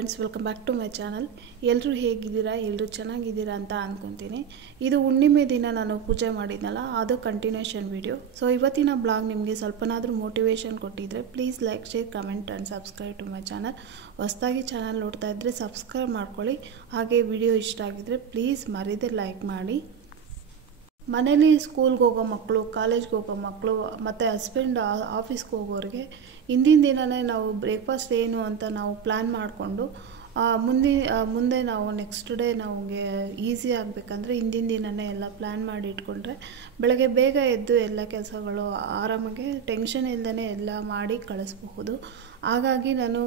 Friends, welcome back to my channel. ಎಲ್ಲರೂ ಹೇಗಿದ್ದೀರಾ? ಎಲ್ಲರೂ ಚೆನ್ನಾಗಿದ್ದೀರಾ ಅಂತ ಅಂದ್ಕೊತೀನಿ. ಇದು ಹುಣ್ಣಿಮೆ ದಿನ ನಾನು ಪೂಜೆ ಮಾಡಿದ್ನಲ್ಲ, ಅದು ಕಂಟಿನ್ಯೂಷನ್ ವಿಡಿಯೋ. ಸೊ ಇವತ್ತಿನ ಬ್ಲಾಗ್ ನಿಮಗೆ ಸ್ವಲ್ಪನಾದರೂ ಮೋಟಿವೇಶನ್ ಕೊಟ್ಟಿದ್ರೆ please like, share, comment and subscribe to my channel. ಹೊಸದಾಗಿ ಚಾನಲ್ ನೋಡ್ತಾ ಇದ್ದರೆ ಸಬ್ಸ್ಕ್ರೈಬ್ ಮಾಡ್ಕೊಳ್ಳಿ. ಹಾಗೆ ವಿಡಿಯೋ ಇಷ್ಟ ಆಗಿದ್ರೆ ಪ್ಲೀಸ್ ಮರೀದೆ ಲೈಕ್ ಮಾಡಿ. ಮನೇಲಿ ಸ್ಕೂಲ್ಗೆ ಹೋಗೋ ಮಕ್ಕಳು, ಕಾಲೇಜ್ಗೆ ಹೋಗೋ ಮಕ್ಕಳು ಮತ್ತು ಹಸ್ಬೆಂಡ್ ಆಫೀಸ್ಗೆ ಹೋಗೋರಿಗೆ ಹಿಂದಿನ ದಿನವೇ ನಾವು ಬ್ರೇಕ್ಫಾಸ್ಟ್ ಏನು ಅಂತ ನಾವು ಪ್ಲ್ಯಾನ್ ಮಾಡಿಕೊಂಡು ಮುಂದೆ ನಾವು ನೆಕ್ಸ್ಟ್ ಡೇ ನಮಗೆ ಈಸಿ ಆಗಬೇಕಂದ್ರೆ ಹಿಂದಿನ ದಿನವೇ ಎಲ್ಲ ಪ್ಲ್ಯಾನ್ ಮಾಡಿ ಇಟ್ಕೊಂಡ್ರೆ ಬೆಳಗ್ಗೆ ಬೇಗ ಎದ್ದು ಎಲ್ಲ ಕೆಲಸಗಳು ಆರಾಮಾಗಿ ಟೆನ್ಷನ್ ಇಲ್ಲದೇ ಎಲ್ಲ ಮಾಡಿ ಕಳಿಸ್ಬಹುದು. ಹಾಗಾಗಿ ನಾನು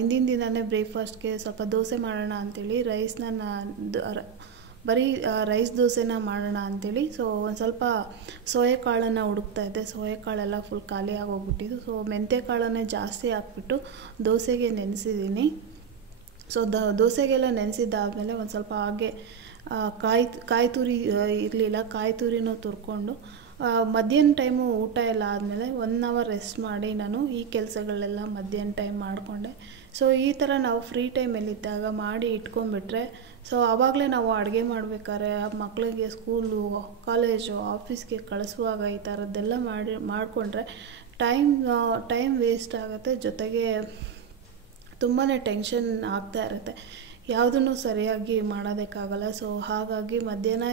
ಹಿಂದಿನ ದಿನವೇ ಬ್ರೇಕ್ಫಾಸ್ಟ್ಗೆ ಸ್ವಲ್ಪ ದೋಸೆ ಮಾಡೋಣ ಅಂಥೇಳಿ ಬರೀ ರೈಸ್ ದೋಸೆನ ಮಾಡೋಣ ಅಂಥೇಳಿ ಒಂದು ಸ್ವಲ್ಪ ಸೋಯಕಾಳನ್ನು ಹುಡುಕ್ತಾಯಿದ್ದೆ. ಸೋಯಕಾಳೆಲ್ಲ ಫುಲ್ ಖಾಲಿ ಆಗೋಗ್ಬಿಟ್ಟಿದ್ದು. ಸೊ ಮೆಂತ್ಯ ಕಾಳನ್ನೇ ಜಾಸ್ತಿ ಹಾಕ್ಬಿಟ್ಟು ದೋಸೆಗೆ ನೆನೆಸಿದ್ದೀನಿ. ಸೊ ದೋಸೆಗೆಲ್ಲ ನೆನೆಸಿದ್ದಾದಮೇಲೆ ಒಂದು ಸ್ವಲ್ಪ ಹಾಗೆ ಕಾಯಿ ತುರಿ ಇರಲಿಲ್ಲ, ಕಾಯಿ ತುರಿನೂ ತುರ್ಕೊಂಡು ಮಧ್ಯಾಹ್ನ ಟೈಮು ಊಟ ಎಲ್ಲ ಆದಮೇಲೆ 1 ಅವರ್ ರೆಸ್ಟ್ ಮಾಡಿ ನಾನು ಈ ಕೆಲಸಗಳೆಲ್ಲ ಮಧ್ಯಾಹ್ನ ಟೈಮ್ ಮಾಡಿಕೊಂಡೆ. ಸೊ ಈ ಥರ ನಾವು ಫ್ರೀ ಟೈಮಲ್ಲಿದ್ದಾಗ ಮಾಡಿ ಇಟ್ಕೊಂಡ್ಬಿಟ್ರೆ ಸೊ ಆವಾಗಲೇ ನಾವು ಅಡುಗೆ ಮಾಡಬೇಕಾದ್ರೆ ಮಕ್ಕಳಿಗೆ ಸ್ಕೂಲು, ಕಾಲೇಜು, ಆಫೀಸ್ಗೆ ಕಳಿಸುವಾಗ ಈ ಥರದ್ದೆಲ್ಲ ಮಾಡಿಕೊಂಡ್ರೆ ಟೈಮ್ ವೇಸ್ಟ್ ಆಗುತ್ತೆ. ಜೊತೆಗೆ ತುಂಬಾ ಟೆನ್ಷನ್ ಆಗ್ತಾ ಇರುತ್ತೆ, ಯಾವುದನ್ನು ಸರಿಯಾಗಿ ಮಾಡೋದಕ್ಕಾಗಲ್ಲ. ಸೊ ಹಾಗಾಗಿ ಮಧ್ಯಾಹ್ನ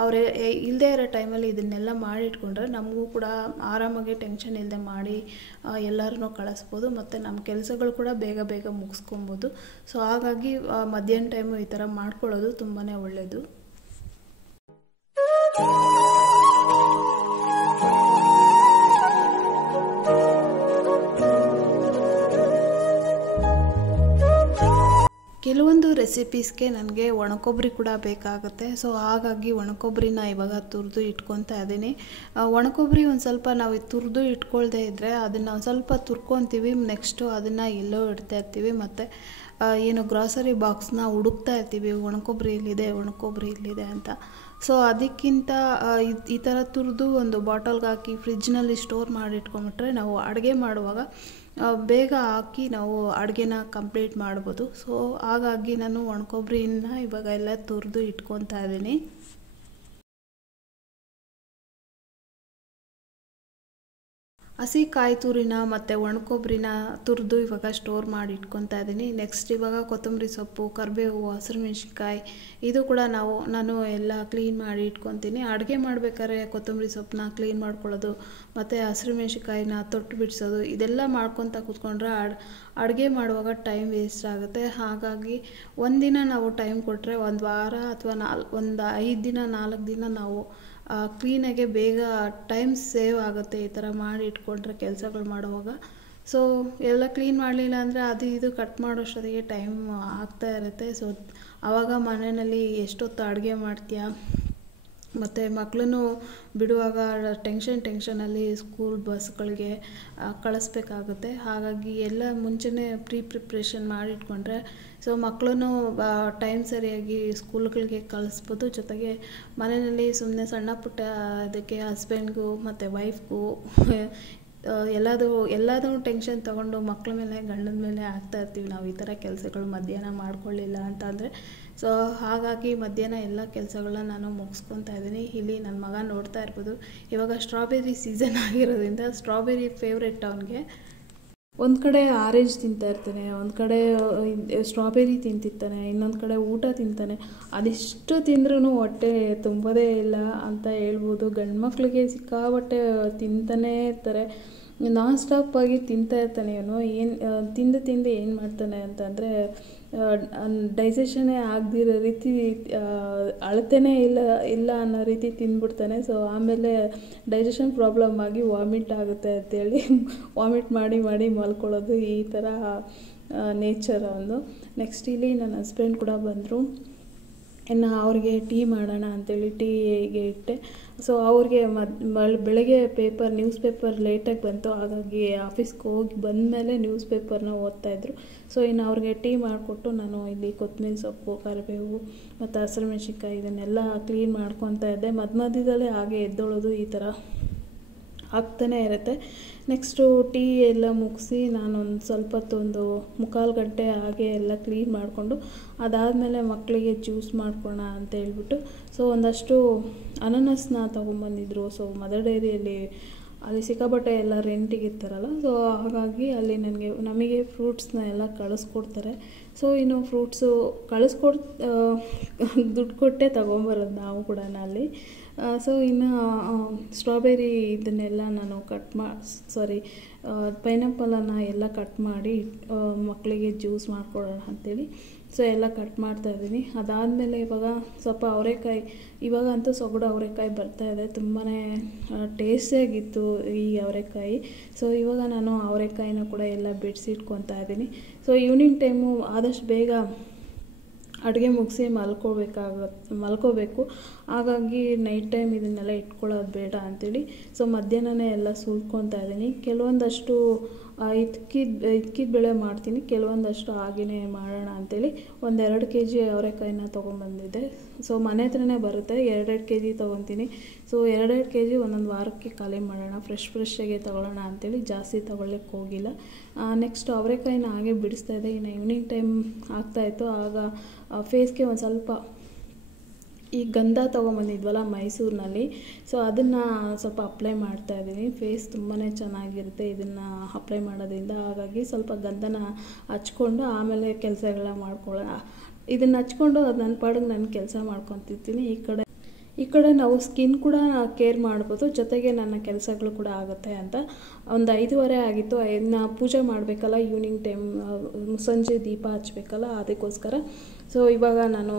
ಅವರೇ ಇಲ್ಲದೇ ಇರೋ ಟೈಮಲ್ಲಿ ಇದನ್ನೆಲ್ಲ ಮಾಡಿಟ್ಕೊಂಡ್ರೆ ನಮಗೂ ಕೂಡ ಆರಾಮಾಗಿ ಟೆನ್ಷನ್ ಇಲ್ಲದೆ ಮಾಡಿ ಎಲ್ಲರನ್ನೂ ಕಳಿಸ್ಬೋದು ಮತ್ತು ನಮ್ಮ ಕೆಲಸಗಳು ಕೂಡ ಬೇಗ ಮುಗಿಸ್ಕೊಬೋದು. ಸೊ ಹಾಗಾಗಿ ಮಧ್ಯಾಹ್ನ ಟೈಮು ಈ ಥರ ಮಾಡ್ಕೊಳ್ಳೋದು ತುಂಬಾ ಒಳ್ಳೆಯದು. ಕೆಲವೊಂದು ರೆಸಿಪೀಸ್ಗೆ ನನಗೆ ಒಣಕೊಬ್ಬರಿ ಕೂಡ ಬೇಕಾಗುತ್ತೆ. ಸೊ ಹಾಗಾಗಿ ಒಣಕೊಬ್ಬರಿನ ಇವಾಗ ತುರಿದು ಇಟ್ಕೊತಾ ಇದ್ದೀನಿ. ಒಣಕೊಬ್ಬರಿ ಒಂದು ಸ್ವಲ್ಪ ನಾವು ತುರಿದು ಇಟ್ಕೊಳ್ದೇ ಇದ್ದರೆ ಅದನ್ನು ಒಂದು ಸ್ವಲ್ಪ ತುರ್ಕೊತೀವಿ, ನೆಕ್ಸ್ಟು ಅದನ್ನು ಎಲ್ಲೋ ಇಡ್ತಾ ಇರ್ತೀವಿ ಮತ್ತು ಏನು ಗ್ರಾಸರಿ ಬಾಕ್ಸ್ನ ಹುಡುಕ್ತಾ ಇರ್ತೀವಿ, ಒಣಕೊಬ್ಬರಿ ಇಲ್ಲಿದೆ ಅಂತ. ಸೊ ಅದಕ್ಕಿಂತ ಈ ಥರ ತುರಿದು ಒಂದು ಬಾಟಲ್ಗೆ ಹಾಕಿ ಫ್ರಿಜ್ನಲ್ಲಿ ಸ್ಟೋರ್ ಮಾಡಿ ಇಟ್ಕೊಂಡ್ಬಿಟ್ರೆ ನಾವು ಅಡುಗೆ ಮಾಡುವಾಗ ಬೇಗ ಹಾಕಿ ನಾವು ಅಡುಗೆನ ಕಂಪ್ಲೀಟ್ ಮಾಡ್ಬೋದು. ಸೊ ಹಾಗಾಗಿ ನಾನು ಒಣಕೊಬ್ಬರಿನ ಇವಾಗ ಎಲ್ಲ ತುರಿದು ಇಟ್ಕೊತಾ ಇದ್ದೀನಿ. ಹಸಿ ಕಾಯಿ ತುರಿನ ಮತ್ತು ಒಣಕೊಬ್ಬರಿನ ತುರಿದು ಇವಾಗ ಸ್ಟೋರ್ ಮಾಡಿ ಇಟ್ಕೊತಾ ಇದ್ದೀನಿ. ನೆಕ್ಸ್ಟ್ ಇವಾಗ ಕೊತ್ತಂಬರಿ ಸೊಪ್ಪು, ಕರಿಬೇವು, ಹಸಿರುಮೆಣ್ಸಿನ್ಕಾಯಿ ಇದು ಕೂಡ ನಾನು ಎಲ್ಲ ಕ್ಲೀನ್ ಮಾಡಿ ಇಟ್ಕೊತೀನಿ. ಅಡುಗೆ ಮಾಡಬೇಕಾದ್ರೆ ಕೊತ್ತಂಬರಿ ಸೊಪ್ಪನ್ನ ಕ್ಲೀನ್ ಮಾಡ್ಕೊಳ್ಳೋದು ಮತ್ತು ಹಸಿರುಮೆಣ್ಸಿನ್ಕಾಯಿನ ತೊಟ್ಟು ಬಿಡಿಸೋದು ಇದೆಲ್ಲ ಮಾಡ್ಕೊತಾ ಕೂತ್ಕೊಂಡ್ರೆ ಅಡುಗೆ ಮಾಡುವಾಗ ಟೈಮ್ ವೇಸ್ಟ್ ಆಗುತ್ತೆ. ಹಾಗಾಗಿ ಒಂದಿನ ನಾವು ಟೈಮ್ ಕೊಟ್ಟರೆ ಒಂದು ವಾರ ಅಥವಾ ಒಂದು 5 ದಿನ 4 ದಿನ ನಾವು ಕ್ಲೀನಾಗೆ ಬೇಗ ಟೈಮ್ ಸೇವ್ ಆಗುತ್ತೆ ಈ ಥರ ಮಾಡಿ ಇಟ್ಕೊಂಡ್ರೆ ಕೆಲಸಗಳು ಮಾಡುವಾಗ. ಸೊ ಎಲ್ಲ ಕ್ಲೀನ್ ಮಾಡಲಿಲ್ಲ ಅಂದರೆ ಅದು ಇದು ಕಟ್ ಮಾಡೋಷ್ಟೊತ್ತಿಗೆ ಟೈಮ್ ಆಗ್ತಾ ಇರುತ್ತೆ. ಸೊ ಆವಾಗ ಮನೆಯಲ್ಲಿ ಎಷ್ಟೊತ್ತು ಅಡುಗೆ ಮಾಡ್ತೀಯಾ ಮತ್ತು ಮಕ್ಕಳನ್ನು ಬಿಡುವಾಗ ಟೆನ್ಷನಲ್ಲಿ ಸ್ಕೂಲ್ ಬಸ್ಗಳಿಗೆ ಕಳಿಸ್ಬೇಕಾಗುತ್ತೆ. ಹಾಗಾಗಿ ಎಲ್ಲ ಮುಂಚೆನೇ ಪ್ರಿಪ್ರೇಷನ್ ಮಾಡಿಟ್ಕೊಂಡ್ರೆ ಸೊ ಮಕ್ಕಳನ್ನು ಟೈಮ್ ಸರಿಯಾಗಿ ಸ್ಕೂಲ್ಗಳಿಗೆ ಕಳಿಸ್ಬೋದು. ಜೊತೆಗೆ ಮನೆಯಲ್ಲಿ ಸುಮ್ಮನೆ ಸಣ್ಣ ಪುಟ್ಟ ಅದಕ್ಕೆ ಹಸ್ಬೆಂಡ್ಗೂ ಮತ್ತು ವೈಫ್ಗೂ ಎಲ್ಲದೂ ಟೆನ್ಷನ್ ತೊಗೊಂಡು ಮಕ್ಕಳ ಮೇಲೆ, ಗಂಡನ ಮೇಲೆ ಆಗ್ತಾ ಇರ್ತೀವಿ ನಾವು ಈ ಥರ ಕೆಲಸಗಳು ಮಧ್ಯಾಹ್ನ ಮಾಡ್ಕೊಳ್ಳಿಲ್ಲ ಅಂತಂದರೆ. ಸೊ ಹಾಗಾಗಿ ಮಧ್ಯಾಹ್ನ ಎಲ್ಲ ಕೆಲಸಗಳನ್ನ ನಾನು ಮುಗಿಸ್ಕೊತಾ ಇದ್ದೀನಿ. ಇಲ್ಲಿ ನನ್ನ ಮಗ ನೋಡ್ತಾ ಇರ್ಬೋದು, ಇವಾಗ ಸ್ಟ್ರಾಬೆರಿ ಸೀಸನ್ ಆಗಿರೋದ್ರಿಂದ ಸ್ಟ್ರಾಬೆರಿ ಫೇವ್ರೆಟ್ ಅವನಿಗೆ. ಒಂದು ಕಡೆ ಆರೆಂಜ್ ತಿಂತಾ ಇರ್ತಾನೆ, ಒಂದು ಕಡೆ ಸ್ಟ್ರಾಬೆರಿ ತಿಂತಿರ್ತಾನೆ, ಇನ್ನೊಂದು ಕಡೆ ಊಟ ತಿಂತಾನೆ. ಅದೆಷ್ಟು ತಿಂದ್ರೂ ಹೊಟ್ಟೆ ತುಂಬೋದೇ ಇಲ್ಲ ಅಂತ ಹೇಳ್ಬೋದು. ಗಂಡು ಮಕ್ಕಳಿಗೆ ಸಿಕ್ಕಾಬಟ್ಟೆ ತಿಂತಾನೇ ಇರ್ತಾರೆ, ನಾನ್ ಸ್ಟಾಪ್ ಆಗಿ ತಿಂತಾ ಇರ್ತಾನೆ. ಇವನು ತಿಂದು ಏನು ಮಾಡ್ತಾನೆ ಅಂತಂದರೆ ಡೈಜೆಷನ್ನೇ ಆಗದಿರೋ ರೀತಿ ಅಳತೆನೇ ಇಲ್ಲ ಅನ್ನೋ ರೀತಿ ತಿಂದ್ಬಿಡ್ತಾನೆ. ಸೊ ಆಮೇಲೆ ಡೈಜೆಷನ್ ಪ್ರಾಬ್ಲಮ್ ಆಗಿ ವಾಮಿಟ್ ಆಗುತ್ತೆ ಅಂತೇಳಿ ವಾಮಿಟ್ ಮಾಡಿ ಮಲ್ಕೊಳ್ಳೋದು, ಈ ಥರ ನೇಚರ್ ಒಂದು. ನೆಕ್ಸ್ಟ್ ಇಲ್ಲಿ ನನ್ನ ಹಸ್ಬೆಂಡ್ ಕೂಡ ಬಂದರು. ಇನ್ನು ಅವ್ರಿಗೆ ಟೀ ಮಾಡೋಣ ಅಂಥೇಳಿ ಟೀಗೆ ಇಟ್ಟೆ. ಸೊ ಅವ್ರಿಗೆ ಬೆಳಗ್ಗೆ ನ್ಯೂಸ್ ಪೇಪರ್ ಲೇಟಾಗಿ ಬಂತು, ಹಾಗಾಗಿ ಆಫೀಸ್ಗೆ ಹೋಗಿ ಬಂದಮೇಲೆ ನ್ಯೂಸ್ ಪೇಪರ್ನ ಓದ್ತಾಯಿದ್ರು. ಸೊ ಇನ್ನು ಅವ್ರಿಗೆ ಟೀ ಮಾಡಿಕೊಟ್ಟು ನಾನು ಇಲ್ಲಿ ಕೊತ್ತಂಬರಿ ಸೊಪ್ಪು, ಕರಿಬೇವು ಮತ್ತು ಹಸಿರುಮೆಣ್ಸಿನ್ಕಾಯಿ ಇದನ್ನೆಲ್ಲ ಕ್ಲೀನ್ ಮಾಡ್ಕೊತಾ ಇದ್ದೆ. ಮಧ್ಯದಲ್ಲೇ ಹಾಗೆ ಎದ್ದೊಳೋದು ಈ ಥರ ಆಗ್ತಾನೆ ಇರುತ್ತೆ. ನೆಕ್ಸ್ಟು ಟೀ ಎಲ್ಲ ಮುಗಿಸಿ ನಾನೊಂದು ಸ್ವಲ್ಪ ಹೊತ್ತು ಒಂದು ಮುಕ್ಕಾಲು ಗಂಟೆ ಹಾಗೆ ಎಲ್ಲ ಕ್ಲೀನ್ ಮಾಡಿಕೊಂಡು ಅದಾದಮೇಲೆ ಮಕ್ಕಳಿಗೆ ಜ್ಯೂಸ್ ಮಾಡ್ಕೊಳ್ಳೋಣ ಅಂತ ಹೇಳ್ಬಿಟ್ಟು ಸೊ ಒಂದಷ್ಟು ಅನಾನಸ್ನ ತೊಗೊಂಬಂದಿದ್ರು. ಸೊ ಮದರ್ ಡೈರಿಯಲ್ಲಿ ಅಲ್ಲಿ ಸಿಕ್ಕಾಪಟ್ಟೆ ಎಲ್ಲ ರೆಂಟಿಗೆ ಇರ್ತಾರಲ್ಲ, ಸೊ ಹಾಗಾಗಿ ಅಲ್ಲಿ ನಮಗೆ ಫ್ರೂಟ್ಸ್ನ ಎಲ್ಲ ಕಳಿಸ್ಕೊಡ್ತಾರೆ. ಸೊ ಇನ್ನು ಫ್ರೂಟ್ಸು ದುಡ್ಡು ಕೊಟ್ಟೆ ತೊಗೊಂಬರೋದು ನಾವು ಕೂಡ ಅಲ್ಲಿ. ಸೊ ಇನ್ನು ಸ್ಟ್ರಾಬೆರಿ ಇದನ್ನೆಲ್ಲ ನಾನು ಪೈನಾಪಲನ್ನು ಎಲ್ಲ ಕಟ್ ಮಾಡಿ ಮಕ್ಕಳಿಗೆ ಜ್ಯೂಸ್ ಮಾಡ್ಕೊಡೋಣ ಅಂಥೇಳಿ ಸೊ ಎಲ್ಲ ಕಟ್ ಮಾಡ್ತಾಯಿದ್ದೀನಿ. ಅದಾದಮೇಲೆ ಇವಾಗ ಸ್ವಲ್ಪ ಅವರೆಕಾಯಿ, ಇವಾಗಂತೂ ಸೊಗಡು ಅವರೆಕಾಯಿ ಬರ್ತಾಯಿದೆ, ತುಂಬಾ ಟೇಸ್ಟಿಯಾಗಿತ್ತು ಈ ಅವರೆಕಾಯಿ. ಸೊ ಇವಾಗ ನಾನು ಅವರೆಕಾಯಿನ ಕೂಡ ಎಲ್ಲ ಬಿಡಿಸಿಟ್ಕೊತಾ ಇದ್ದೀನಿ. ಸೊ ಈವ್ನಿಂಗ್ ಟೈಮು ಆದಷ್ಟು ಬೇಗ ಅಡುಗೆ ಮುಗಿಸಿ ಮಲ್ಕೋಬೇಕು. ಹಾಗಾಗಿ ನೈಟ್ ಟೈಮ್ ಇದನ್ನೆಲ್ಲ ಇಟ್ಕೊಳ್ಳೋದು ಬೇಡ ಅಂಥೇಳಿ ಸೊ ಮಧ್ಯಾಹ್ನನೇ ಎಲ್ಲ ಸುಲ್ಕೊತಾ ಇದ್ದೀನಿ. ಕೆಲವೊಂದಷ್ಟು ಇದ್ಕಿದ ಬೇಳೆ ಮಾಡ್ತೀನಿ, ಕೆಲವೊಂದಷ್ಟು ಹಾಗೆಯೇ ಮಾಡೋಣ ಅಂಥೇಳಿ 1-2 kg ಅವರೆಕಾಯಿನ ತೊಗೊಂಬಂದಿದ್ದೆ. ಸೊ ಮನೆ ಹತ್ರನೇ ಬರುತ್ತೆ, 2-2 kg ತೊಗೊತೀನಿ. ಸೊ 2-2 kg ಒಂದೊಂದು ವಾರಕ್ಕೆ ಖಾಲಿ ಮಾಡೋಣ, ಫ್ರೆಶ್ಶಾಗೆ ತೊಗೊಳ್ಳೋಣ ಅಂಥೇಳಿ ಜಾಸ್ತಿ ತೊಗೊಳ್ಳೋಕ್ಕೆ ಹೋಗಿಲ್ಲ. ನೆಕ್ಸ್ಟ್ ಅವರೆಕಾಯಿನ ಹಾಗೆ ಬಿಡಿಸ್ತಾಯಿದ್ದೆ. ಇನ್ನು ಈವ್ನಿಂಗ್ ಟೈಮ್ ಆಗ್ತಾಯಿತ್ತು, ಆಗ ಫೇಸ್ಗೆ ಒಂದು ಸ್ವಲ್ಪ ಈ ಗಂಧ ತೊಗೊಂಬಂದಿದ್ವಲ್ಲ ಮೈಸೂರಿನಲ್ಲಿ, ಸೊ ಅದನ್ನು ಸ್ವಲ್ಪ ಅಪ್ಲೈ ಮಾಡ್ತಾಯಿದ್ದೀನಿ. ಫೇಸ್ ತುಂಬಾ ಚೆನ್ನಾಗಿರುತ್ತೆ ಇದನ್ನು ಅಪ್ಲೈ ಮಾಡೋದ್ರಿಂದ. ಹಾಗಾಗಿ ಸ್ವಲ್ಪ ಗಂಧನ ಹಚ್ಕೊಂಡು ಆಮೇಲೆ ಕೆಲಸಗಳನ್ನ ಮಾಡ್ಕೊಳ್ಳೋಣ. ಇದನ್ನು ಹಚ್ಕೊಂಡು ಅದು ನನ್ನ ಪಾಡಿಗೆ ನಾನು ಕೆಲಸ ಮಾಡ್ಕೊತಿರ್ತೀನಿ. ಈ ಕಡೆ ನಾವು ಸ್ಕಿನ್ ಕೂಡ ಕೇರ್ ಮಾಡ್ಬೋದು, ಜೊತೆಗೆ ನನ್ನ ಕೆಲಸಗಳು ಕೂಡ ಆಗುತ್ತೆ ಅಂತ. ಒಂದು 5:30 ಆಗಿತ್ತು. ಇದನ್ನ ಪೂಜೆ ಮಾಡಬೇಕಲ್ಲ, ಈವ್ನಿಂಗ್ ಟೈಮ್ ಸಂಜೆ ದೀಪ ಹಚ್ಬೇಕಲ್ಲ, ಅದಕ್ಕೋಸ್ಕರ. ಸೊ ಇವಾಗ ನಾನು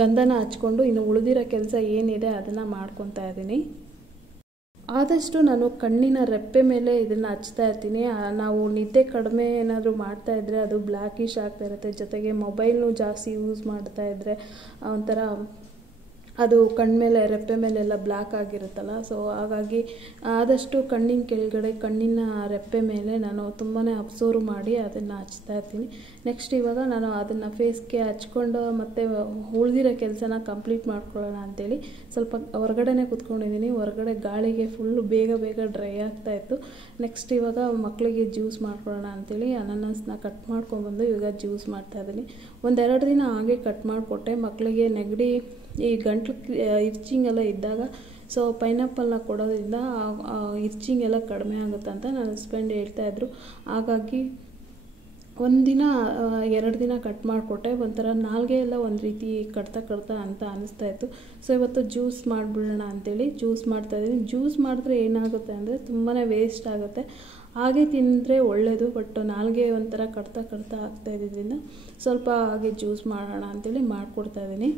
ಗಂಧನ ಹಚ್ಕೊಂಡು ಇನ್ನು ಉಳಿದಿರೋ ಕೆಲಸ ಏನಿದೆ ಅದನ್ನು ಮಾಡ್ಕೊತಾ ಇದ್ದೀನಿ. ಆದಷ್ಟು ನಾನು ಕಣ್ಣಿನ ರೆಪ್ಪೆ ಮೇಲೆ ಇದನ್ನು ಹಚ್ತಾ ಇರ್ತೀನಿ. ನಾವು ನಿದ್ದೆ ಕಡಿಮೆ ಏನಾದರೂ ಮಾಡ್ತಾಯಿದ್ರೆ ಅದು ಬ್ಲ್ಯಾಕಿಶ್ ಆಗ್ತಾ ಇರುತ್ತೆ. ಜೊತೆಗೆ ಮೊಬೈಲ್ನು ಜಾಸ್ತಿ ಯೂಸ್ ಮಾಡ್ತಾಯಿದ್ರೆ ಒಂಥರ ಅದು ಕಣ್ಮೇಲೆ ರೆಪ್ಪೆ ಮೇಲೆಲ್ಲ ಬ್ಲ್ಯಾಕ್ ಆಗಿರುತ್ತಲ್ಲ. ಸೊ ಹಾಗಾಗಿ ಆದಷ್ಟು ಕಣ್ಣಿನ ಕೆಳಗಡೆ ಕಣ್ಣಿನ ರೆಪ್ಪೆ ಮೇಲೆ ನಾನು ತುಂಬಾ ಅಬ್ಸರ್ವ್ ಮಾಡಿ ಅದನ್ನು ಹಚ್ತಾ ಇರ್ತೀನಿ. ನೆಕ್ಸ್ಟ್ ಇವಾಗ ನಾನು ಅದನ್ನು ಫೇಸ್ಗೆ ಹಚ್ಕೊಂಡು ಮತ್ತು ಉಳಿದಿರೋ ಕೆಲಸನ ಕಂಪ್ಲೀಟ್ ಮಾಡ್ಕೊಳ್ಳೋಣ ಅಂಥೇಳಿ ಸ್ವಲ್ಪ ಹೊರಗಡೆನೇ ಕೂತ್ಕೊಂಡಿದ್ದೀನಿ. ಹೊರಗಡೆ ಗಾಳಿಗೆ ಫುಲ್ಲು ಬೇಗ ಡ್ರೈ ಆಗ್ತಾಯಿತ್ತು. ನೆಕ್ಸ್ಟ್ ಇವಾಗ ಮಕ್ಕಳಿಗೆ ಜ್ಯೂಸ್ ಮಾಡ್ಕೊಳ್ಳೋಣ ಅಂಥೇಳಿ ಅನಾನಸ್ನ ಕಟ್ ಮಾಡ್ಕೊಂಡ್ಬಂದು ಇವಾಗ ಜ್ಯೂಸ್ ಮಾಡ್ತಾಯಿದ್ದೀನಿ. 1-2 ದಿನ ಹಾಗೆ ಕಟ್ ಮಾಡಿಕೊಟ್ಟೆ ಮಕ್ಕಳಿಗೆ. ನೆಗಡಿ ಈ ಗಂಟ್ಲು ಇರ್ಚಿಂಗ್ ಎಲ್ಲ ಇದ್ದಾಗ ಸೊ ಪೈನಾಪಲ್ನ ಕೊಡೋದ್ರಿಂದ ಇರ್ಚಿಂಗ್ ಎಲ್ಲ ಕಡಿಮೆ ಆಗುತ್ತೆ ಅಂತ ನನ್ನ ಹಸ್ಬೆಂಡ್ ಹೇಳ್ತಾಯಿದ್ರು. ಹಾಗಾಗಿ 1-2 ದಿನ ಕಟ್ ಮಾಡಿಕೊಟ್ಟೆ. ಒಂಥರ ನಾಲ್ಗೆ ಎಲ್ಲ ಒಂದು ರೀತಿ ಕಡ್ತಾ ಅಂತ ಅನ್ನಿಸ್ತಾಯಿತ್ತು. ಸೊ ಇವತ್ತು ಜ್ಯೂಸ್ ಮಾಡಿಬಿಡೋಣ ಅಂಥೇಳಿ ಜ್ಯೂಸ್ ಮಾಡ್ತಾಯಿದ್ದೀನಿ. ಜ್ಯೂಸ್ ಮಾಡಿದ್ರೆ ಏನಾಗುತ್ತೆ ಅಂದರೆ ತುಂಬಾ ವೇಸ್ಟ್ ಆಗುತ್ತೆ. ಹಾಗೆ ತಿಂದರೆ ಒಳ್ಳೆಯದು, ಬಟ್ ನಾಲ್ಗೆ ಒಂಥರ ಕಡ್ತಾ ಆಗ್ತಾಯಿದ್ದರಿಂದ ಸ್ವಲ್ಪ ಹಾಗೆ ಜ್ಯೂಸ್ ಮಾಡೋಣ ಅಂಥೇಳಿ ಮಾಡಿಕೊಡ್ತಾಯಿದ್ದೀನಿ.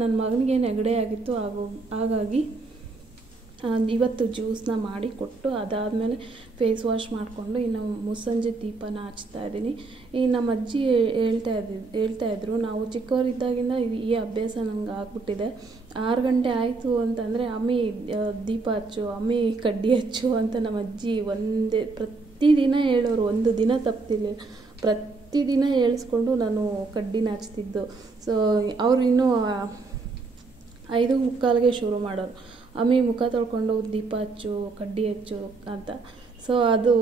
ನನ್ನ ಮಗನಿಗೆ ನೆಗಡಿ ಆಗಿತ್ತು, ಹಾಗಾಗಿ ಇವತ್ತು ಜ್ಯೂಸನ್ನ ಮಾಡಿ ಕೊಟ್ಟು ಅದಾದಮೇಲೆ ಫೇಸ್ ವಾಶ್ ಮಾಡಿಕೊಂಡು ಇನ್ನು ಮುಸ್ಸಂಜೆ ದೀಪನ ಹಚ್ತಾ ಇದ್ದೀನಿ. ಈ ನಮ್ಮ ಅಜ್ಜಿ ಹೇಳ್ತಾಯಿದ್ರು, ನಾವು ಚಿಕ್ಕವರಿದ್ದಾಗಿಂದ ಈ ಅಭ್ಯಾಸ ನಂಗೆ ಆಗ್ಬಿಟ್ಟಿದೆ. 6 ಗಂಟೆ ಆಯಿತು ಅಂತಂದರೆ ಅಮ್ಮಿ ದೀಪ ಹಚ್ಚು, ಅಮ್ಮಿ ಕಡ್ಡಿ ಹಚ್ಚು ಅಂತ ನಮ್ಮ ಅಜ್ಜಿ ಪ್ರತಿದಿನ ಹೇಳೋರು. ಒಂದು ದಿನ ತಪ್ಪಿಲ್ಲ, ಪ್ರತಿದಿನ ಹೇಳಿಸ್ಕೊಂಡು ನಾನು ಕಡ್ಡಿನ ಹಚ್ತಿದ್ದು. ಸೊ ಅವ್ರು ಇನ್ನೂ 5:45ಗೆ ಶುರು ಮಾಡೋರು, ಅಮ್ಮಿ ಮುಖ ತೊಳ್ಕೊಂಡು ದೀಪ ಹಚ್ಚು, ಕಡ್ಡಿ ಹಚ್ಚು ಅಂತ. ಸೊ ಅದು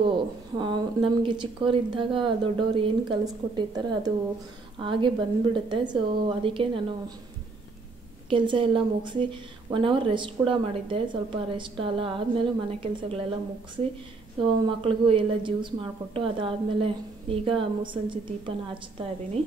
ನಮಗೆ ಚಿಕ್ಕವರಿದ್ದಾಗ ದೊಡ್ಡವರು ಏನು ಕಲಿಸ್ಕೊಟ್ಟಿರ್ತಾರೆ ಅದು ಹಾಗೆ ಬಂದುಬಿಡುತ್ತೆ. ಸೊ ಅದಕ್ಕೆ ನಾನು ಕೆಲಸ ಎಲ್ಲ ಮುಗಿಸಿ 1 hour ರೆಸ್ಟ್ ಕೂಡ ಮಾಡಿದ್ದೆ. ಸ್ವಲ್ಪ ರೆಸ್ಟ್ ಆದಮೇಲೆ ಮನೆ ಕೆಲಸಗಳೆಲ್ಲ ಮುಗಿಸಿ ಸೊ ಮಕ್ಳಿಗೂ ಎಲ್ಲ ಜ್ಯೂಸ್ ಮಾಡಿಕೊಟ್ಟು ಅದಾದಮೇಲೆ ಈಗ ಮುಸ್ಸಂಜೆ ದೀಪನ ಹಚ್ತಾ ಇದ್ದೀನಿ.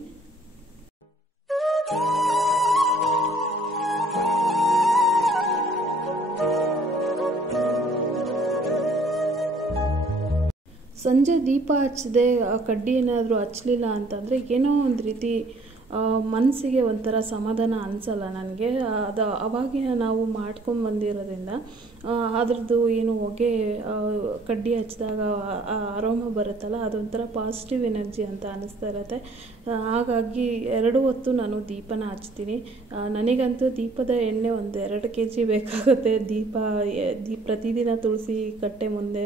ಸಂಜೆ ದೀಪ ಹಚ್ಚದೆ ಕಡ್ಡಿ ಏನಾದರೂ ಹಚ್ಚಲಿಲ್ಲ ಅಂತಂದರೆ ಏನೋ ಒಂದು ರೀತಿ ಮನಸ್ಸಿಗೆ ಒಂಥರ ಸಮಾಧಾನ ಅನಿಸಲ್ಲ ನನಗೆ. ಅವಾಗಿನ ನಾವು ಮಾಡ್ಕೊಂಬಂದಿರೋದ್ರಿಂದ ಅದ್ರದ್ದು ಏನು ಹೊಗೆ ಕಡ್ಡಿ ಹಚ್ಚಿದಾಗ ಅರೋಮ ಬರುತ್ತಲ್ಲ, ಅದೊಂಥರ ಪಾಸಿಟಿವ್ ಎನರ್ಜಿ ಅಂತ ಅನ್ನಿಸ್ತಾ ಇರುತ್ತೆ. ಹಾಗಾಗಿ 2 ಹೊತ್ತು ನಾನು ದೀಪನ ಹಚ್ತೀನಿ. ನನಗಂತೂ ದೀಪದ ಎಣ್ಣೆ 1-2 kg ಬೇಕಾಗುತ್ತೆ. ಪ್ರತಿದಿನ ತುಳಸಿ ಕಟ್ಟೆ ಮುಂದೆ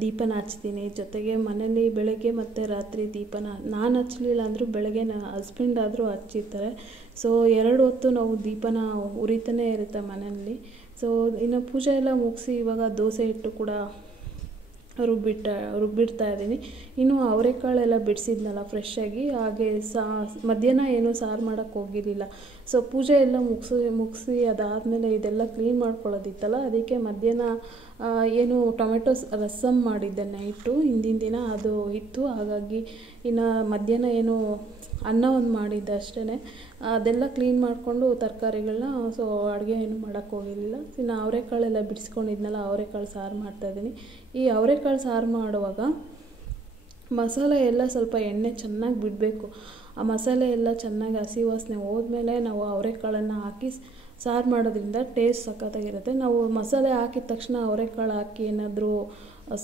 ದೀಪನ ಹಚ್ತೀನಿ. ಜೊತೆಗೆ ಮನೇಲಿ ಬೆಳಗ್ಗೆ ಮತ್ತು ರಾತ್ರಿ ದೀಪನ ನಾನು ಹಚ್ಚಲಿಲ್ಲ ಅಂದರೂ ಬೆಳಗ್ಗೆ ನನ್ನ ಹಸ್ಬೆಂಡ್ ಆದರೂ ಹಚ್ಚಿರ್ತಾರೆ. ಸೊ 2 ಹೊತ್ತು ನಾವು ದೀಪನ ಉರಿತಾನೇ ಇರುತ್ತೆ ಮನೆಯಲ್ಲಿ. ಸೊ ಇನ್ನು ಪೂಜೆ ಎಲ್ಲ ಮುಗಿಸಿ ಇವಾಗ ದೋಸೆ ಹಿಟ್ಟು ಕೂಡ ರುಬ್ಬಿಡ್ತಾ ಇದ್ದೀನಿ. ಇನ್ನು ಅವರೆಕಾಳೆಲ್ಲ ಬಿಡಿಸಿದ್ನಲ್ಲ ಫ್ರೆಶ್ಶಾಗಿ, ಹಾಗೆ ಮಧ್ಯಾಹ್ನ ಏನೂ ಸಾರು ಮಾಡೋಕ್ಕೆ ಹೋಗಿರಲಿಲ್ಲ. ಸೊ ಪೂಜೆ ಎಲ್ಲ ಮುಗಿಸಿ ಅದಾದಮೇಲೆ ಇದೆಲ್ಲ ಕ್ಲೀನ್ ಮಾಡ್ಕೊಳ್ಳೋದಿತ್ತಲ್ಲ, ಅದಕ್ಕೆ ಮಧ್ಯಾಹ್ನ ಏನು ಟೊಮೆಟೊ ರಸಮ್ ಮಾಡಿದ್ದೆ ನೈಟು ಹಿಂದಿನ ದಿನ, ಅದು ಇತ್ತು. ಹಾಗಾಗಿ ಇನ್ನು ಮಧ್ಯಾಹ್ನ ಏನು ಅನ್ನ ಒಂದು ಮಾಡಿದ್ದೆ ಅಷ್ಟೇ. ಅದೆಲ್ಲ ಕ್ಲೀನ್ ಮಾಡಿಕೊಂಡು ತರಕಾರಿಗಳನ್ನ, ಸೊ ಅಡುಗೆ ಏನು ಮಾಡೋಕ್ಕೆ ಹೋಗಿರಲಿಲ್ಲ. ಇನ್ನು ಅವರೆಕಾಳೆಲ್ಲ ಬಿಡಿಸ್ಕೊಂಡಿದ್ನಲ್ಲ, ಅವರೆಕಾಳು ಸಾರು ಮಾಡ್ತಾಯಿದ್ದೀನಿ. ಈ ಅವರೆಕಾಳು ಸಾರು ಮಾಡುವಾಗ ಮಸಾಲೆ ಎಲ್ಲ ಸ್ವಲ್ಪ ಎಣ್ಣೆ ಚೆನ್ನಾಗಿ ಬಿಡಬೇಕು. ಆ ಮಸಾಲೆ ಎಲ್ಲ ಚೆನ್ನಾಗಿ ಹಸಿ ವಾಸನೆ ಹೋದ್ಮೇಲೆ ನಾವು ಅವರೆಕಾಳನ್ನು ಹಾಕಿ ಸಾರು ಮಾಡೋದ್ರಿಂದ ಟೇಸ್ಟ್ ಸಖತ್ತಾಗಿರುತ್ತೆ. ನಾವು ಮಸಾಲೆ ಹಾಕಿದ ತಕ್ಷಣ ಅವರೆಕಾಳು ಹಾಕಿ ಏನಾದರೂ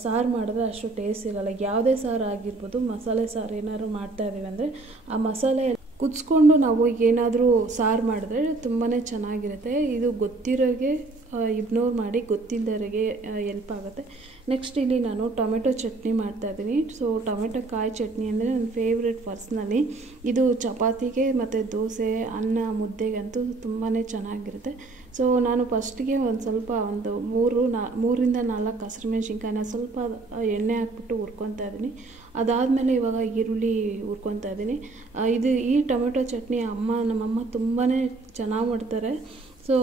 ಸಾರು ಮಾಡಿದ್ರೆ ಅಷ್ಟು ಟೇಸ್ಟ್ ಸಿಗೋಲ್ಲ. ಯಾವುದೇ ಸಾರು ಆಗಿರ್ಬೋದು, ಮಸಾಲೆ ಸಾರು ಏನಾದ್ರು ಮಾಡ್ತಾಯಿದ್ದೀವಿ ಅಂದರೆ ಆ ಮಸಾಲೆ ಕುದಿಸ್ಕೊಂಡು ನಾವು ಏನಾದರೂ ಸಾರು ಮಾಡಿದ್ರೆ ತುಂಬಾ ಚೆನ್ನಾಗಿರುತ್ತೆ. ಇದು ಗೊತ್ತಿರೋರಿಗೆ ಇಗ್ನೋರ್ ಮಾಡಿ, ಗೊತ್ತಿಲ್ಲದವರಿಗೆ ಎಲ್ಪ್ ಆಗುತ್ತೆ. ನೆಕ್ಸ್ಟ್ ಇಲ್ಲಿ ನಾನು ಟೊಮೆಟೊ ಚಟ್ನಿ ಮಾಡ್ತಾಯಿದ್ದೀನಿ. ಸೊ ಟೊಮೆಟೊ ಕಾಯಿ ಚಟ್ನಿ ಅಂದರೆ ನನ್ನ ಫೇವ್ರೆಟ್ ಪರ್ಸ್ನಲಿ. ಇದು ಚಪಾತಿಗೆ ಮತ್ತು ದೋಸೆ, ಅನ್ನ, ಮುದ್ದೆಗಂತೂ ತುಂಬಾ ಚೆನ್ನಾಗಿರುತ್ತೆ. ಸೊ ನಾನು ಫಸ್ಟಿಗೆ ಒಂದು 3ರಿಂದ 4 ಹಸಿರುಮೆಣ್ಸಿನ್ಕಾಯಿನ ಸ್ವಲ್ಪ ಎಣ್ಣೆ ಹಾಕ್ಬಿಟ್ಟು ಹುರ್ಕೊತಾ ಇದ್ದೀನಿ. ಅದಾದಮೇಲೆ ಇವಾಗ ಈರುಳ್ಳಿ ಹುರ್ಕೊತಾ ಇದ್ದೀನಿ. ಈ ಟೊಮೆಟೊ ಚಟ್ನಿ ನಮ್ಮಮ್ಮ ತುಂಬಾ ಚೆನ್ನಾಗಿ ಮಾಡ್ತಾರೆ. ಸೊ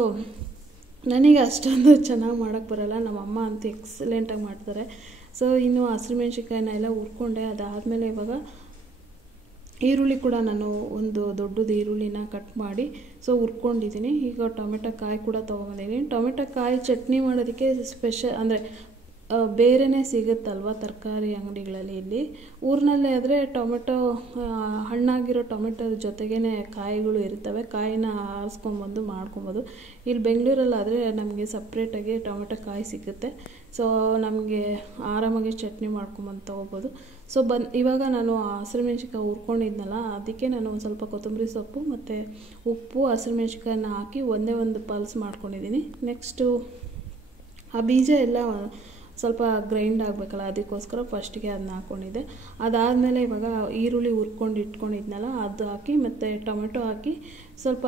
ನನಗೆ ಅಷ್ಟೊಂದು ಚೆನ್ನಾಗಿ ಮಾಡೋಕ್ಕೆ ಬರೋಲ್ಲ, ನಮ್ಮಮ್ಮ ಅಂತೂ ಎಕ್ಸಲೆಂಟಾಗಿ ಮಾಡ್ತಾರೆ. ಸೊ ಇನ್ನು ಹಸಿರುಮೆಣ್ಸಿನ್ಕಾಯಿನ ಎಲ್ಲ ಹುರ್ಕೊಂಡೆ. ಅದಾದಮೇಲೆ ಇವಾಗ ಈರುಳ್ಳಿ ಕೂಡ ನಾನು ಒಂದು ದೊಡ್ಡದು ಈರುಳ್ಳಿನ ಕಟ್ ಮಾಡಿ ಹುರ್ಕೊಂಡಿದ್ದೀನಿ. ಈಗ ಟೊಮೆಟೊ ಕಾಯಿ ಕೂಡ ತೊಗೊಂಬಂದಿದ್ದೀನಿ. ಟೊಮೆಟೊ ಕಾಯಿ ಚಟ್ನಿ ಮಾಡೋದಕ್ಕೆ ಸ್ಪೆಷಲ್ ಅಂದರೆ ಬೇರೆಯೇ ಸಿಗುತ್ತಲ್ವ ತರಕಾರಿ ಅಂಗಡಿಗಳಲ್ಲಿ. ಇಲ್ಲಿ ಊರಿನಲ್ಲೇ ಆದರೆ ಟೊಮೆಟೊ ಹಣ್ಣಾಗಿರೋ ಟೊಮೆಟೊದ ಜೊತೆಗೇ ಕಾಯಿಗಳು ಇರ್ತವೆ, ಕಾಯಿನ ಆರಿಸ್ಕೊಂಬಂದು ಮಾಡ್ಕೊಬೋದು. ಇಲ್ಲಿ ಬೆಂಗಳೂರಲ್ಲಾದರೆ ನಮಗೆ ಸಪ್ರೇಟಾಗಿ ಟೊಮೆಟೊ ಕಾಯಿ ಸಿಗುತ್ತೆ. ಸೊ ನಮಗೆ ಆರಾಮಾಗಿ ಚಟ್ನಿ ಮಾಡ್ಕೊಂಬಂದು ತೊಗೋಬೋದು. ಸೊ ಇವಾಗ ನಾನು ಹಸಿರುಮೆಣ್ಸಿನ್ಕಾಯಿ ಹುರ್ಕೊಂಡಿದ್ನಲ್ಲ, ಅದಕ್ಕೆ ನಾನು ಒಂದು ಸ್ವಲ್ಪ ಕೊತ್ತಂಬರಿ ಸೊಪ್ಪು ಮತ್ತು ಉಪ್ಪು, ಹಸಿರುಮೆಣ್ಸಿನ್ಕಾಯನ್ನ ಹಾಕಿ ಒಂದೇ ಒಂದು ಪಲ್ಸ್ ಮಾಡ್ಕೊಂಡಿದ್ದೀನಿ. ನೆಕ್ಸ್ಟು ಆ ಬೀಜ ಎಲ್ಲ ಸ್ವಲ್ಪ ಗ್ರೈಂಡ್ ಆಗಬೇಕಲ್ಲ, ಅದಕ್ಕೋಸ್ಕರ ಫಸ್ಟಿಗೆ ಅದನ್ನ ಹಾಕ್ಕೊಂಡಿದ್ದೆ. ಅದಾದಮೇಲೆ ಇವಾಗ ಈರುಳ್ಳಿ ಹುರ್ಕೊಂಡು ಇಟ್ಕೊಂಡಿದ್ನಲ್ಲ ಅದು ಹಾಕಿ ಮತ್ತು ಟೊಮೆಟೊ ಹಾಕಿ ಸ್ವಲ್ಪ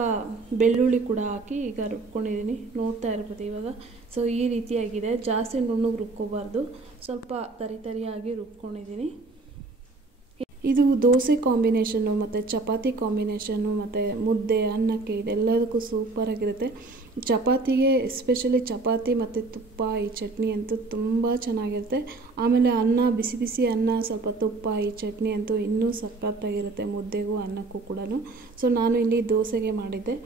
ಬೆಳ್ಳುಳ್ಳಿ ಕೂಡ ಹಾಕಿ ಈಗ ರುಬ್ಕೊಂಡಿದ್ದೀನಿ. ನೋಡ್ತಾ ಇರ್ಬೋದು ಇವಾಗ. ಸೊ ಈ ರೀತಿಯಾಗಿದೆ. ಜಾಸ್ತಿ ನುಣ್ಣಗೆ ರುಬ್ಕೋಬಾರ್ದು, ಸ್ವಲ್ಪ ತರಿಯಾಗಿ ರುಬ್ಕೊಂಡಿದ್ದೀನಿ. ಇದು ದೋಸೆ ಕಾಂಬಿನೇಷನ್ನು ಮತ್ತು ಚಪಾತಿ ಕಾಂಬಿನೇಷನ್ನು ಮತ್ತು ಮುದ್ದೆ, ಅನ್ನಕ್ಕೆ ಇದೆಲ್ಲದಕ್ಕೂ ಸೂಪರಾಗಿರುತ್ತೆ. ಚಪಾತಿಗೆ ಎಸ್ಪೆಷಲಿ ಚಪಾತಿ ಮತ್ತು ತುಪ್ಪ, ಈ ಚಟ್ನಿ ಅಂತೂ ತುಂಬ ಚೆನ್ನಾಗಿರುತ್ತೆ. ಆಮೇಲೆ ಅನ್ನ, ಬಿಸಿ ಬಿಸಿ ಅನ್ನ, ಸ್ವಲ್ಪ ತುಪ್ಪ, ಈ ಚಟ್ನಿ ಅಂತೂ ಇನ್ನೂ ಸಖತ್ತಾಗಿರುತ್ತೆ ಮುದ್ದೆಗೂ ಅನ್ನಕ್ಕೂ ಕೂಡ. ಸೊ ನಾನು ಇಲ್ಲಿ ದೋಸೆಗೆ ಮಾಡಿದ್ದೆ.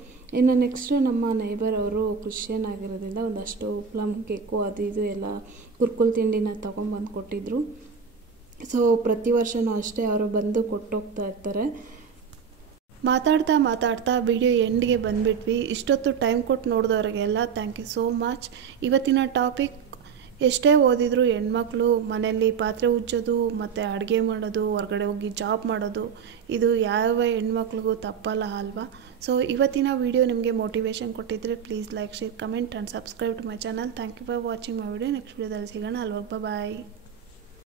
ಇನ್ನು ನೆಕ್ಸ್ಟು ನಮ್ಮ ನೈಬರ್ ಅವರು ಕ್ರಿಶ್ಚಿಯನ್ ಆಗಿರೋದ್ರಿಂದ ಒಂದಷ್ಟು ಪ್ಲಮ್ ಕೇಕು ಅದು ಇದು ಎಲ್ಲ ಕುರ್ಕುಲ್ ತಿಂಡಿನ ತೊಗೊಂಬಂದು ಕೊಟ್ಟಿದ್ದರು. ಸೊ ಪ್ರತಿ ವರ್ಷವೂ ಅಷ್ಟೇ ಅವರು ಬಂದು ಕೊಟ್ಟೋಗ್ತಾ ಇರ್ತಾರೆ. ಮಾತಾಡ್ತಾ ವಿಡಿಯೋ ಎಂಡ್ಗೆ ಬಂದುಬಿಟ್ವಿ. ಇಷ್ಟೊತ್ತು ಟೈಮ್ ಕೊಟ್ಟು ನೋಡಿದವ್ರಿಗೆಲ್ಲ ಥ್ಯಾಂಕ್ ಯು ಸೋ ಮಚ್. ಇವತ್ತಿನ ಟಾಪಿಕ್, ಎಷ್ಟೇ ಓದಿದ್ರು ಹೆಣ್ಮಕ್ಳು ಮನೆಯಲ್ಲಿ ಪಾತ್ರೆ ಉಜ್ಜೋದು ಮತ್ತು ಅಡುಗೆ ಮಾಡೋದು, ಹೊರಗಡೆ ಹೋಗಿ ಜಾಬ್ ಮಾಡೋದು, ಇದು ಯಾವ ಹೆಣ್ಮಕ್ಳಿಗೂ ತಪ್ಪಲ್ಲ ಅಲ್ವಾ. ಸೊ ಇವತ್ತಿನ ವಿಡಿಯೋ ನಿಮಗೆ ಮೋಟಿವೇಶನ್ ಕೊಟ್ಟಿದ್ದರೆ please like, share, comment and subscribe to my channel. Thank you for watching my video. Next ವಿಡಿಯೋದಲ್ಲಿ ಸಿಗೋಣ. ಅಲ್ವಾ, ಬಾಯ್.